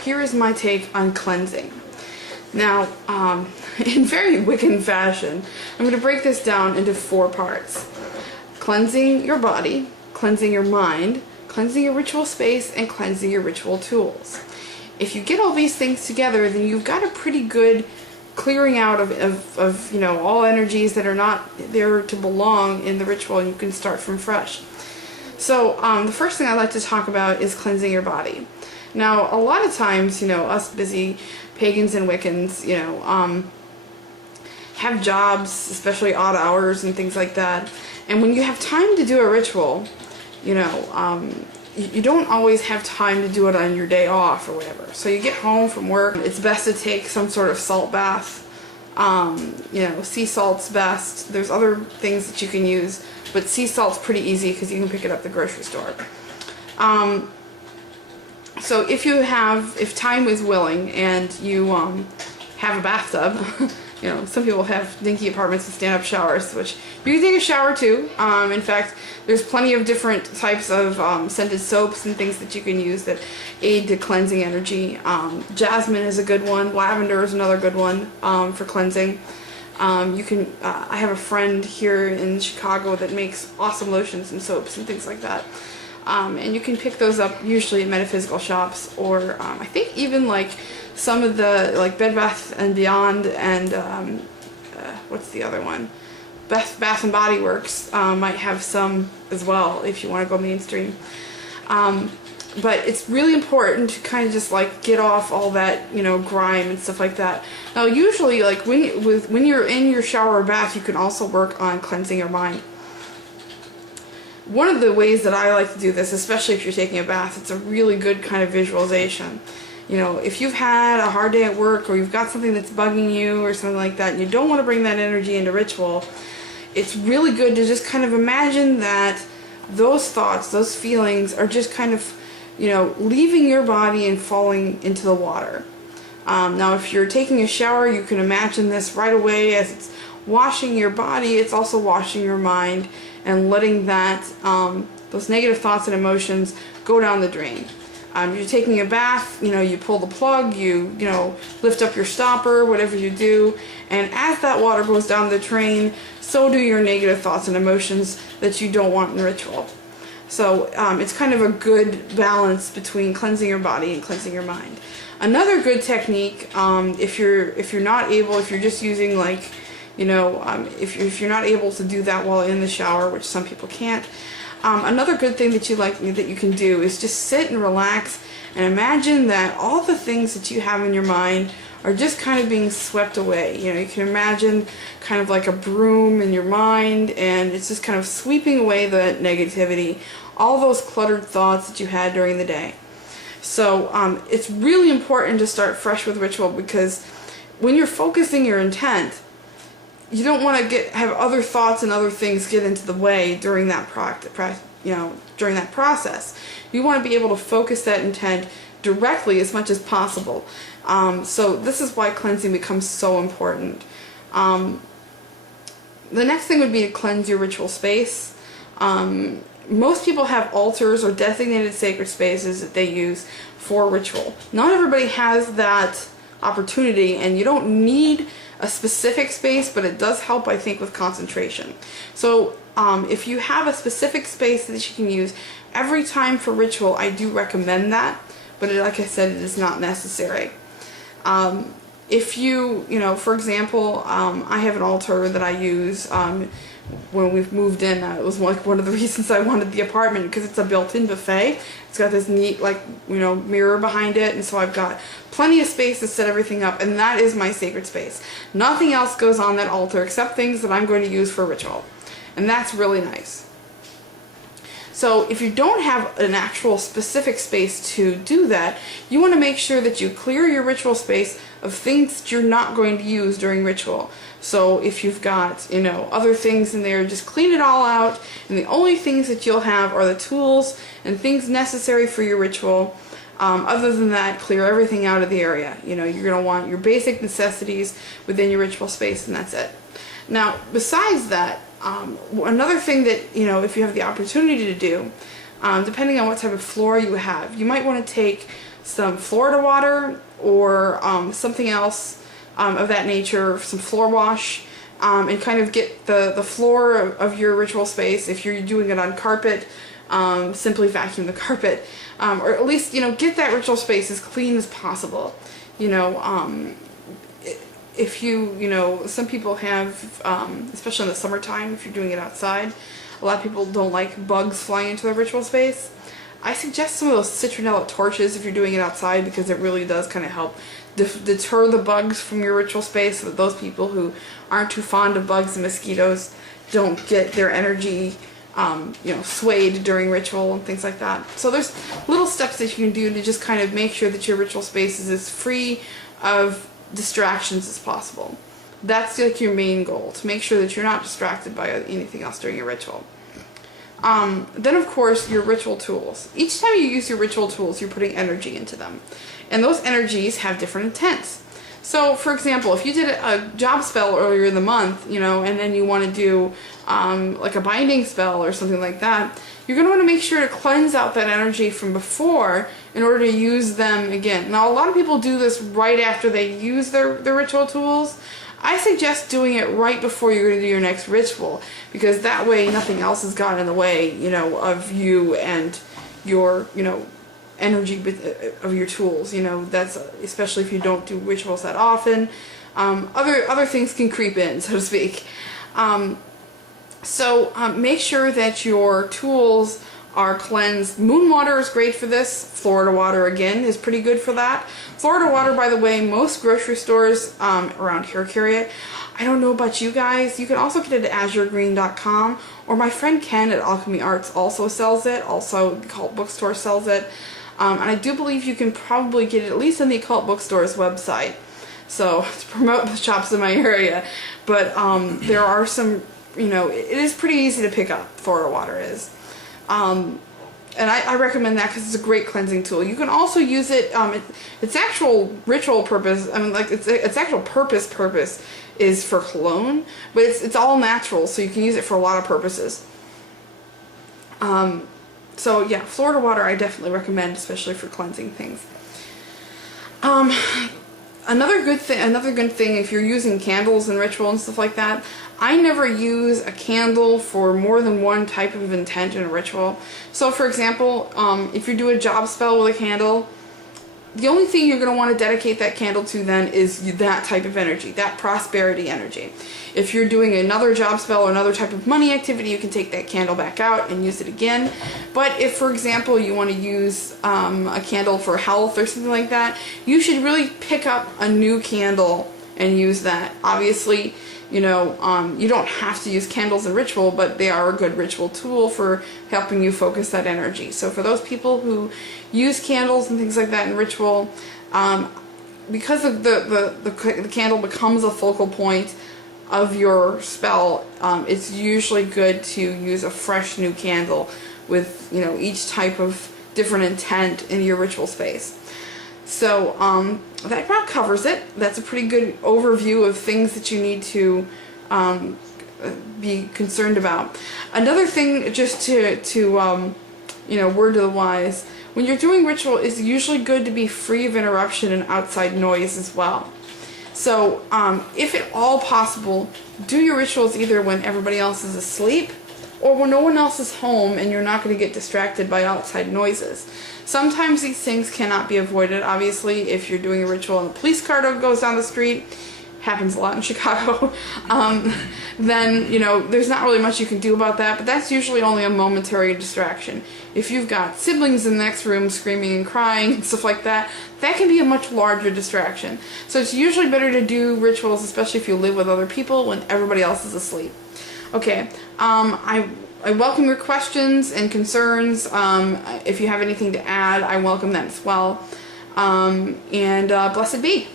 here is my take on cleansing. Now, in very Wiccan fashion, I'm going to break this down into 4 parts. Cleansing your body, cleansing your mind, cleansing your ritual space, and cleansing your ritual tools. If you get all these things together, then you've got a pretty good clearing out of you know, all energies that are not there to belong in the ritual, and you can start from fresh. So the first thing I'd like to talk about is cleansing your body. Now, a lot of times, you know, us busy pagans and Wiccans, you know, have jobs, especially odd hours and things like that. And when you have time to do a ritual, you know, you don't always have time to do it on your day off or whatever. So you get home from work, it's best to take some sort of salt bath. You know, sea salt's best. There's other things that you can use, but sea salt's pretty easy because you can pick it up at the grocery store. So if time is willing and you have a bathtub, you know, some people have dinky apartments with stand-up showers, which you can take a shower too. In fact, there's plenty of different types of scented soaps and things that you can use that aid to cleansing energy. Jasmine is a good one. Lavender is another good one for cleansing. You can. I have a friend here in Chicago that makes awesome lotions and soaps and things like that. And you can pick those up usually at metaphysical shops, or I think even like some of the like Bed Bath and Beyond and what's the other one? Bath and Body Works might have some as well if you want to go mainstream. But it's really important to kind of just like get off all that, you know, grime and stuff like that. Now, usually, like when you're in your shower or bath, you can also work on cleansing your mind. One of the ways that I like to do this, especially if you're taking a bath, it's a really good kind of visualization. You know, if you've had a hard day at work, or you've got something that's bugging you or something like that, and you don't want to bring that energy into ritual, it's really good to just kind of imagine that those thoughts, those feelings are just kind of, you know, leaving your body and falling into the water. Now, if you're taking a shower, you can imagine this right away as it's washing your body. It's also washing your mind and letting that those negative thoughts and emotions go down the drain. You're taking a bath, you know, you pull the plug, you know, lift up your stopper, whatever you do, and as that water goes down the drain, so do your negative thoughts and emotions that you don't want in ritual. So it's kind of a good balance between cleansing your body and cleansing your mind. Another good technique, if you're just using like, you know, if you're not able to do that while in the shower, which some people can't, another good thing that you can do is just sit and relax and imagine that all the things that you have in your mind are just kind of being swept away. You know, you can imagine kind of like a broom in your mind, and it's just kind of sweeping away the negativity, all those cluttered thoughts that you had during the day. So it's really important to start fresh with ritual, because when you're focusing your intent, you don't want to have other thoughts and other things get into the way during that during that process. You want to be able to focus that intent directly as much as possible. So this is why cleansing becomes so important. The next thing would be to cleanse your ritual space. Most people have altars or designated sacred spaces that they use for ritual. Not everybody has that opportunity, and you don't need a specific space, but it does help, I think, with concentration. So if you have a specific space that you can use every time for ritual, I do recommend that, but like I said, it is not necessary. If you know, for example, I have an altar that I use when we've moved in. It was like one of the reasons I wanted the apartment, because it's a built-in buffet. It's got this neat, like, you know, mirror behind it, and so I've got plenty of space to set everything up, and that is my sacred space. Nothing else goes on that altar except things that I'm going to use for ritual, and that's really nice. So if you don't have an actual specific space to do that, you want to make sure that you clear your ritual space of things that you're not going to use during ritual. So if you've got, you know, other things in there, just clean it all out, and the only things that you'll have are the tools and things necessary for your ritual. Other than that, clear everything out of the area. You know, you're going to want your basic necessities within your ritual space, and that's it. Now, besides that, another thing that, you know, if you have the opportunity to do, depending on what type of floor you have, you might want to take some Florida water or something else of that nature, some floor wash, and kind of get the floor of your ritual space. If you're doing it on carpet, simply vacuum the carpet, or at least, you know, get that ritual space as clean as possible. You know, if you know, some people have, especially in the summertime, if you're doing it outside, a lot of people don't like bugs flying into their ritual space. I suggest some of those citronella torches if you're doing it outside, because it really does kind of help deter the bugs from your ritual space, so that those people who aren't too fond of bugs and mosquitoes don't get their energy you know, swayed during ritual and things like that. So there's little steps that you can do to just kind of make sure that your ritual space is as free of distractions as possible. That's like your main goal, to make sure that you're not distracted by anything else during your ritual. Then of course your ritual tools. Each time you use your ritual tools, you're putting energy into them. And those energies have different intents. So for example, if you did a job spell earlier in the month, you know, and then you want to do like a binding spell or something like that, you're going to want to make sure to cleanse out that energy from before in order to use them again. Now a lot of people do this right after they use their ritual tools. I suggest doing it right before you're going to do your next ritual, because that way nothing else has gotten in the way, you know, of you and your, you know, energy of your tools. You know, that's especially if you don't do rituals that often. Other things can creep in, so to speak. Make sure that your tools are cleansed. Moon water is great for this. Florida water, again, is pretty good for that. Florida water, by the way, most grocery stores around here carry it. I don't know about you guys. You can also get it at azuregreen.com, or my friend Ken at Alchemy Arts also sells it. Also, the Occult Bookstore sells it. And I do believe you can probably get it at least on the Occult Bookstore's website. So, to promote the shops in my area. But there are some, you know, it is pretty easy to pick up, Florida water is. And I recommend that because it's a great cleansing tool. You can also use it, its actual ritual purpose, I mean, like, its actual purpose is for cologne, but it's all natural, so you can use it for a lot of purposes. So yeah, Florida water I definitely recommend, especially for cleansing things. Another good thing if you're using candles in ritual and stuff like that, I never use a candle for more than one type of intent in a ritual. So for example, if you do a job spell with a candle, the only thing you're going to want to dedicate that candle to then is that type of energy, that prosperity energy. If you're doing another job spell or another type of money activity, you can take that candle back out and use it again. But if, for example, you want to use a candle for health or something like that, you should really pick up a new candle and use that. Obviously, you know, you don't have to use candles in ritual, but they are a good ritual tool for helping you focus that energy. So for those people who use candles and things like that in ritual, because of the candle becomes a focal point of your spell, it's usually good to use a fresh new candle with, you know, each type of different intent in your ritual space. So that about covers it. That's a pretty good overview of things that you need to be concerned about. Another thing, just to you know, word to the wise, when you're doing ritual, it's usually good to be free of interruption and outside noise as well. So if at all possible, do your rituals either when everybody else is asleep or when no one else is home and you're not going to get distracted by outside noises. Sometimes these things cannot be avoided. Obviously, if you're doing a ritual and a police car goes down the street, happens a lot in Chicago, then, you know, there's not really much you can do about that, but that's usually only a momentary distraction. If you've got siblings in the next room screaming and crying and stuff like that, that can be a much larger distraction. So it's usually better to do rituals, especially if you live with other people, when everybody else is asleep. Okay, I welcome your questions and concerns. If you have anything to add, I welcome that as well. And blessed be.